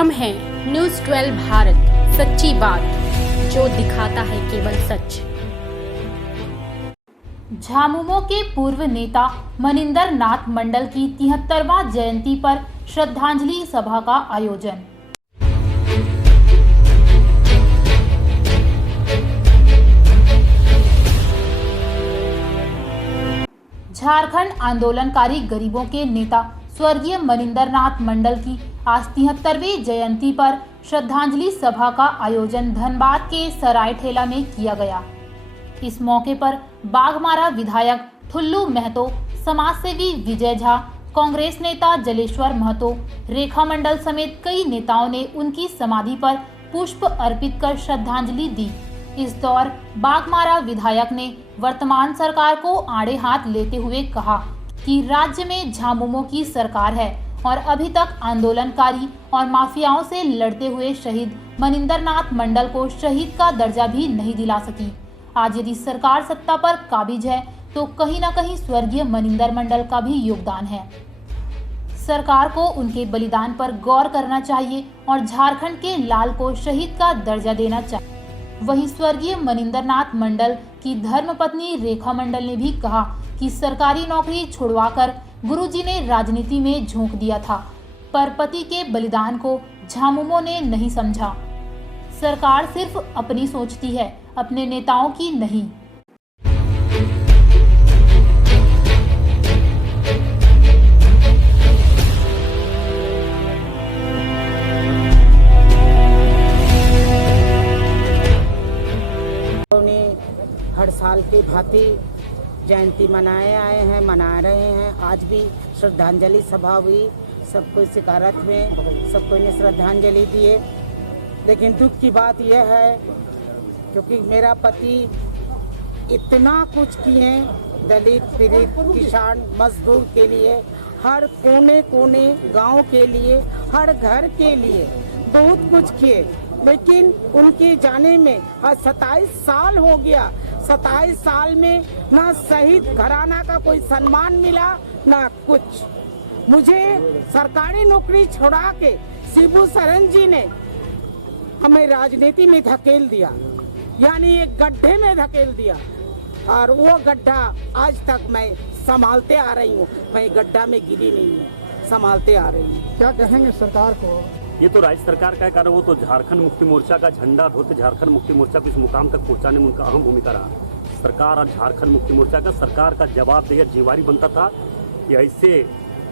हम हैं न्यूज़ 12 भारत, सच्ची बात जो दिखाता है केवल सच। झामुमो के पूर्व नेता मनिंदर नाथ मंडल की 73वां जयंती पर श्रद्धांजलि सभा का आयोजन। झारखंड आंदोलनकारी गरीबों के नेता स्वर्गीय मनिंदर नाथ मंडल की आज 73वीं जयंती पर श्रद्धांजलि सभा का आयोजन धनबाद के सराय ठेला में किया गया। इस मौके पर बाघमारा विधायक ठुल्लू महतो, समाजसेवी विजय झा, कांग्रेस नेता जलेश्वर महतो, रेखा मंडल समेत कई नेताओं ने उनकी समाधि पर पुष्प अर्पित कर श्रद्धांजलि दी। इस दौर बाघमारा विधायक ने वर्तमान सरकार को आड़े हाथ लेते हुए कहा कि राज्य में झामुमो की सरकार है और अभी तक आंदोलनकारी और माफियाओं से लड़ते हुए शहीद मनिंदर नाथ मंडल को शहीद का दर्जा भी नहीं दिला सकी। आज यदि सरकार सत्ता पर काबिज है तो कहीं न कहीं स्वर्गीय मनिंदर मंडल का भी योगदान है। सरकार को उनके बलिदान पर गौर करना चाहिए और झारखंड के लाल को शहीद का दर्जा देना चाहिए। वहीं स्वर्गीय मनिंदर नाथ मंडल की धर्मपत्नी रेखा मंडल ने भी कहा कि सरकारी नौकरी छुड़वाकर गुरुजी ने राजनीति में झोंक दिया था, पर पति के बलिदान को झामुमो ने नहीं समझा। सरकार सिर्फ अपनी सोचती है, अपने नेताओं की नहीं। हर साल की भांति जयंती मना रहे हैं। आज भी श्रद्धांजलि सभा हुई, सबको सिकारत में सबको ने श्रद्धांजलि दिए। लेकिन दुख की बात यह है क्योंकि मेरा पति इतना कुछ किए दलित पीड़ित किसान मजदूर के लिए, हर कोने कोने गांव के लिए, हर घर के लिए बहुत कुछ किए। लेकिन उनके जाने में आज 27 साल हो गया। 27 साल में ना शहीद घराना का कोई सम्मान मिला ना कुछ। मुझे सरकारी नौकरी छोड़ा के शिबू सोरेन जी ने हमें राजनीति में धकेल दिया, यानी एक गड्ढे में धकेल दिया, और वो गड्ढा आज तक मैं संभालते आ रही हूँ। मैं गड्ढा में गिरी नहीं हूँ, संभालते आ रही हूँ। क्या कहेंगे सरकार को? ये तो राज्य सरकार का कारण, वो तो झारखंड मुक्ति मोर्चा का झंडा धोते झारखंड मुक्ति मोर्चा को इस मुकाम तक पहुंचाने में उनका अहम भूमिका रहा। सरकार और झारखंड मुक्ति मोर्चा का सरकार का जवाबदेह जिम्मेवारी बनता था कि ऐसे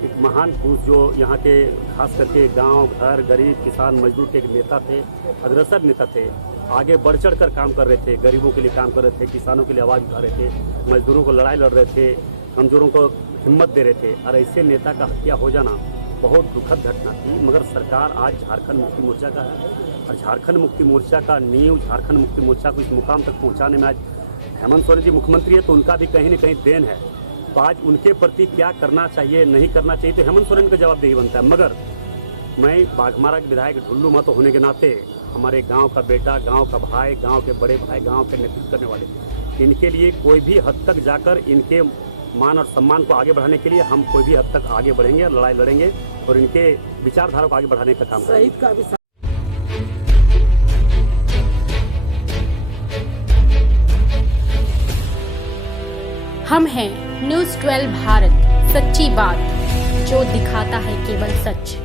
एक महान पुरुष जो यहाँ के खास करके गांव घर गरीब किसान मजदूर के एक नेता थे, अग्रसर नेता थे, आगे बढ़ चढ़ कर काम कर रहे थे, गरीबों के लिए काम कर रहे थे, किसानों के लिए आवाज़ उठा रहे थे, मजदूरों को लड़ाई लड़ रहे थे, कमजोरों को हिम्मत दे रहे थे। और ऐसे नेता का हत्या हो जाना बहुत दुखद घटना थी। मगर सरकार आज झारखंड मुक्ति मोर्चा का है और झारखंड मुक्ति मोर्चा का नींव, झारखंड मुक्ति मोर्चा को इस मुकाम तक पहुंचाने में आज हेमंत सोरेन जी मुख्यमंत्री है तो उनका भी कहीं न कहीं देन है। तो आज उनके प्रति क्या करना चाहिए नहीं करना चाहिए तो हेमंत सोरेन का जवाबदेही बनता है। मगर मैं बाघमारा के विधायक ठुल्लू महतो होने के नाते हमारे गाँव का बेटा, गाँव का भाई, गाँव के बड़े भाई, गाँव के नेतृत्व करने वाले, इनके लिए कोई भी हद तक जाकर इनके मान और सम्मान को आगे बढ़ाने के लिए हम कोई भी हद तक आगे बढ़ेंगे, लड़ाई लड़ेंगे और इनके विचारधारा को आगे बढ़ाने का काम करेंगे। हम हैं न्यूज़ 12 भारत, सच्ची बात जो दिखाता है केवल सच।